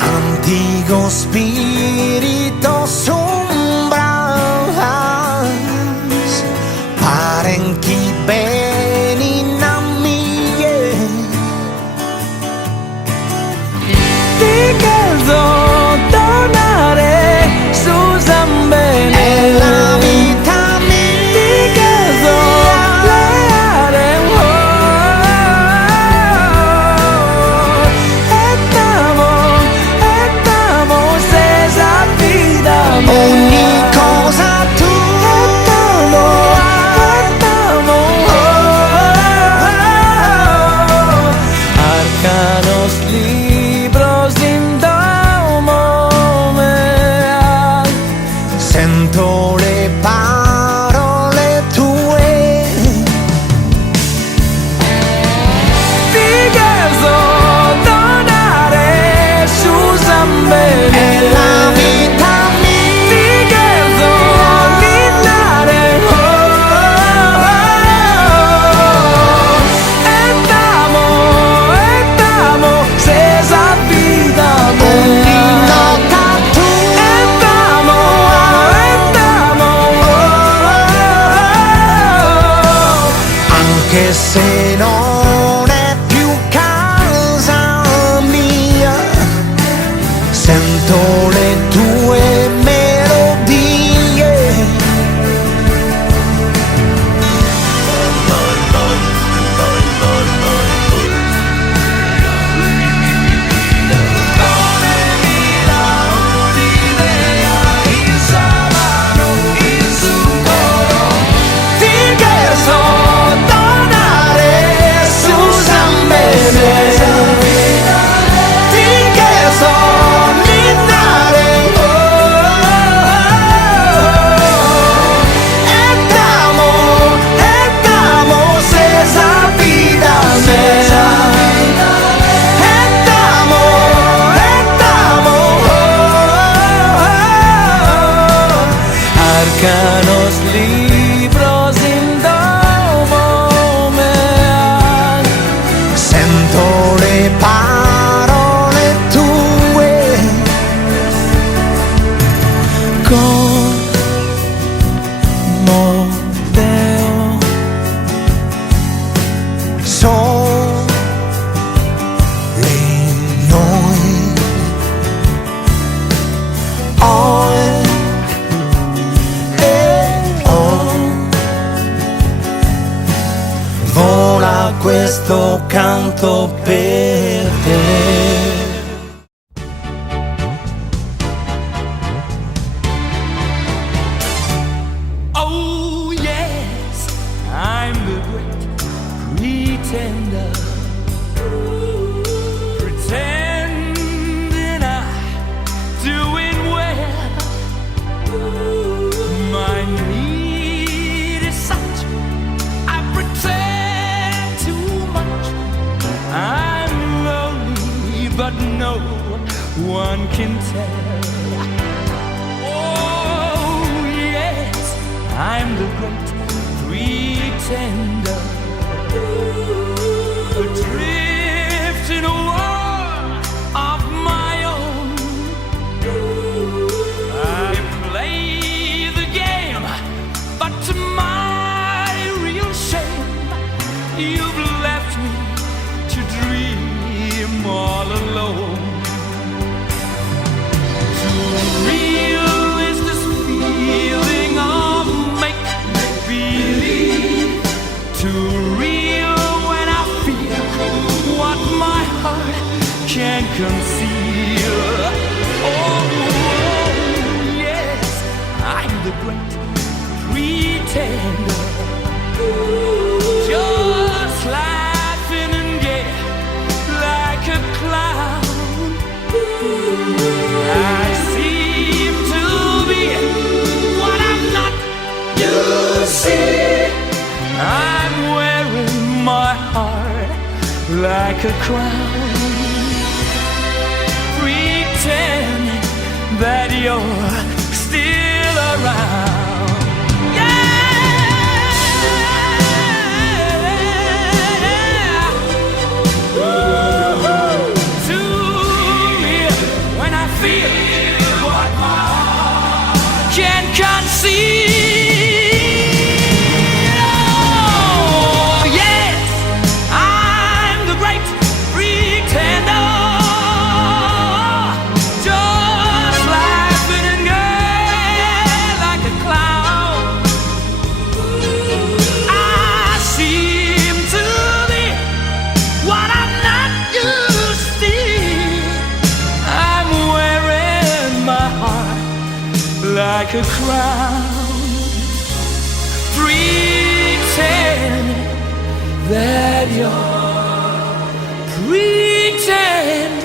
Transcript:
Antico spirito sombras, parenchi beni namie, ti chiedo tornare su Zambene, è la vita mia, ti chiedo leare ogni cosa tu arcanos libros indomomea, sento le parole tue, ti chiedo tornare su Zambene, è la vita che se non è più casa mia, sento le tue melodie. Arcanos libros indomomea, sento le parole tue, como Deo, sole noi, vola questo canto per te. Oh yes, I'm the great pretender, pretending I'm doing well. My need is such, I pretend too much. I'm lonely, but no one can tell. Oh yes, I'm the great pretender, adrift in a world of my own. I play the game, but to my real shame, you've left me to dream all alone. Too real is this feeling of make-believe. Too real when I feel what my heart can't conceal. Oh yes, I'm the great pretender, just laughing and gay like a clown. I seem to be what I'm not. You see, I'm wearing my heart like a crown, pretending you're still around. Yeah. Ooh, to me, when I feel what my heart can conceive. Oh, yes, I'm the great pretender. Just laughing and gay like a clown. I seem to be what I'm not used to see. I'm wearing my heart like a crown. Pretend that you're pretend